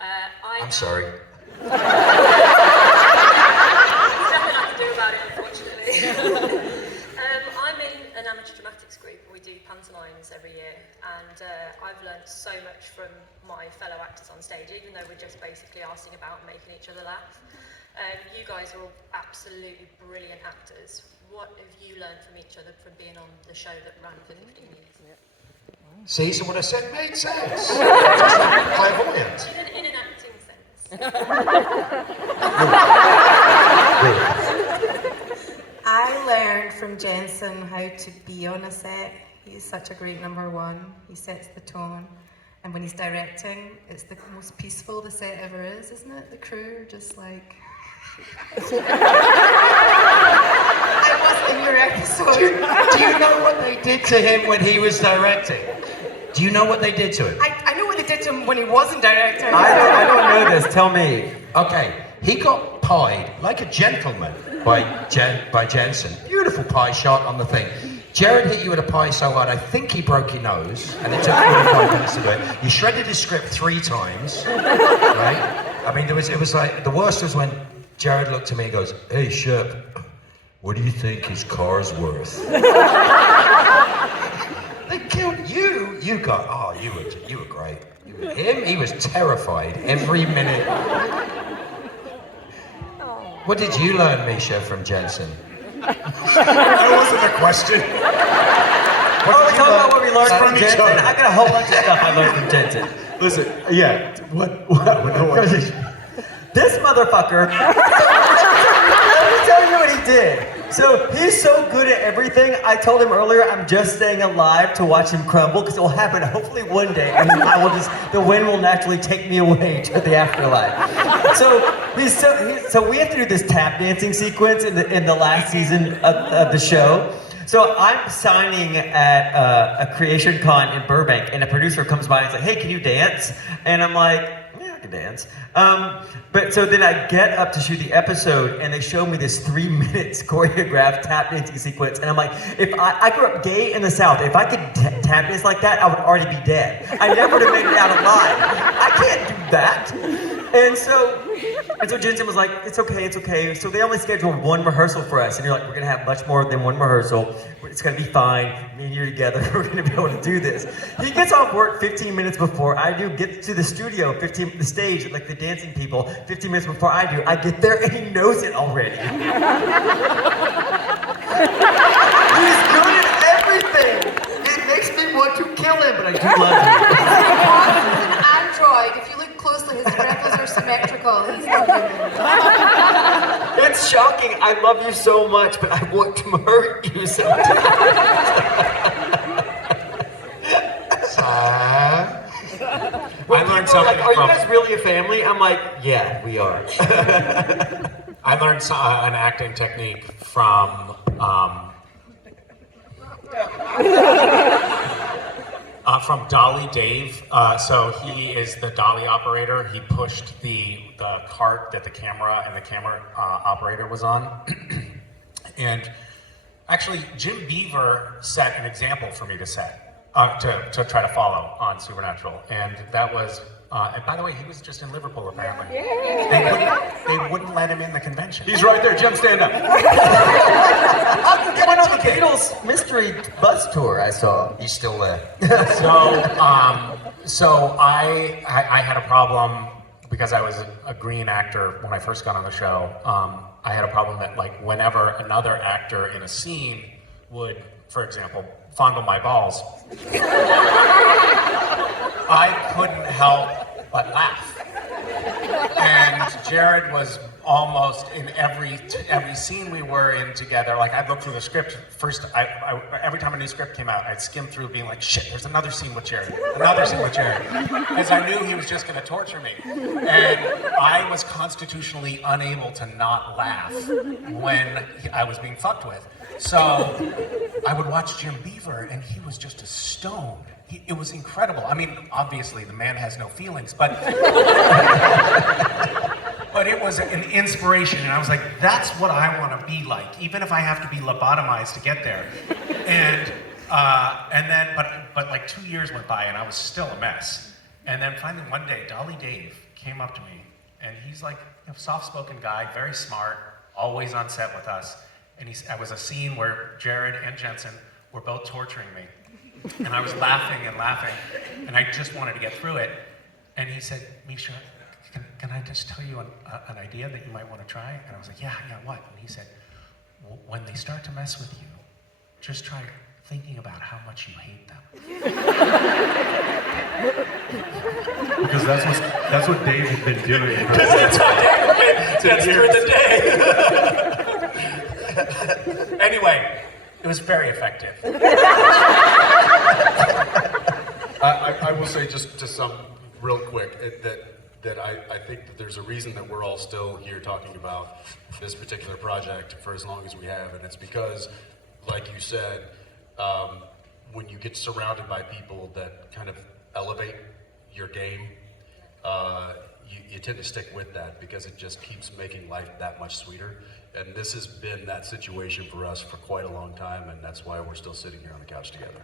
I'm sorry. There's nothing I can do about it, unfortunately. I'm in an amateur dramatics group. We do pantomimes every year, and I've learned so much from my fellow actors on stage, even though we're just basically arsing about and making each other laugh. You guys are all absolutely brilliant actors. What have you learned from each other from being on the show that ran for 15 years? See, so what I said made sense. Just like clairvoyant. In an acting sense. I learned from Jensen how to be on a set. He's such a great number one. He sets the tone. And when he's directing, it's the most peaceful the set ever is, isn't it? The crew are just like... I was in your episode. Do you know what they did to him when he was directing? Do you know what they did to him? I know what they did to him when he wasn't directing. I don't know this, tell me. Okay, he got pied like a gentleman by Jensen. Beautiful pie shot on the thing. Jared hit you with a pie so hard, I think he broke your nose, and it took 45 minutes to do it. You shredded his script 3 times, right? I mean, it was like, the worst was when Jared looked at me and goes, "Hey, Shep, what do you think his car's worth?" They killed you. You got, oh, you were great. Him, he was terrified every minute. What did you learn, Misha, from Jensen? That wasn't a question. We're talking about what we learned from Jensen. I got a whole bunch of stuff I learned from Jensen. Listen, yeah, what? This motherfucker, let me tell you what he did. So he's so good at everything. I told him earlier, I'm just staying alive to watch him crumble, because it will happen hopefully one day, and I will the wind will naturally take me away to the afterlife. So we have to do this tap dancing sequence in the last season of the show. So I'm signing at a Creation Con in Burbank, and a producer comes by and is like, "Hey, can you dance?" And I'm like, "Yeah, I can dance." But so then I get up to shoot the episode, and they show me this 3 minutes choreographed tap dancing sequence, and I'm like, if I grew up gay in the South, if I could tap dance like that, I would already be dead. I never would have made it out alive. I can't do that. And so Jensen was like, it's okay. So they only scheduled 1 rehearsal for us. And you're like, we're gonna have much more than 1 rehearsal. It's gonna be fine. Me and you together, we're gonna be able to do this. He gets off work 15 minutes before I do, gets to the studio, the stage, like the dancing people, 15 minutes before I do. I get there and he knows it already. He's good at everything. It makes me want to kill him, but I do love him. He's an android. If you look closely, his freckles are symmetrical. He's not human. It's shocking. I love you so much, but I want to hurt you sometimes. I learned something like, are you guys really a family? I'm like, yeah, we are. I learned an acting technique from Dolly Dave. So he is the dolly operator. He pushed the cart that the camera operator was on. And actually, Jim Beaver set an example for me to set, to try to follow on Supernatural. And that was, and by the way, he was just in Liverpool apparently. They wouldn't let him in the convention. He's right there, Jim, stand up. He went on the Beatles mystery bus tour, I saw. He's still there. So I had a problem because I was a green actor when I first got on the show. I had a problem that, like, whenever another actor in a scene would, for example, fondle my balls, I couldn't help but laugh. And Jared was almost in every scene we were in together. Like, I'd look through the script first. Every time a new script came out, I'd skim through, being like, "Shit, there's another scene with Jared, because I knew he was just going to torture me. And I was constitutionally unable to not laugh when I was being fucked with. So I would watch Jim Beaver, and he was just a stone. It was incredible. I mean, obviously, the man has no feelings, but but it was an inspiration, and I was like, that's what I want to be like, even if I have to be lobotomized to get there. And then, but like 2 years went by, and I was still a mess. And then finally one day, Dolly Dave came up to me, and he's like a soft-spoken guy, very smart, always on set with us. And it was a scene where Jared and Jensen were both torturing me. And I was laughing and laughing, and I just wanted to get through it. And he said, Misha, can I just tell you an idea that you might want to try? And I was like, yeah, what? And he said, when they start to mess with you, just try thinking about how much you hate them. Because that's what Dave had been doing. That's what Dave did through the day. Anyway, it was very effective. I will say just to sum real quick that I think that there's a reason that we're all still here talking about this particular project for as long as we have, and it's because, like you said, when you get surrounded by people that kind of elevate your game, you tend to stick with that because it just keeps making life that much sweeter. And this has been that situation for us for quite a long time, and that's why we're still sitting here on the couch together.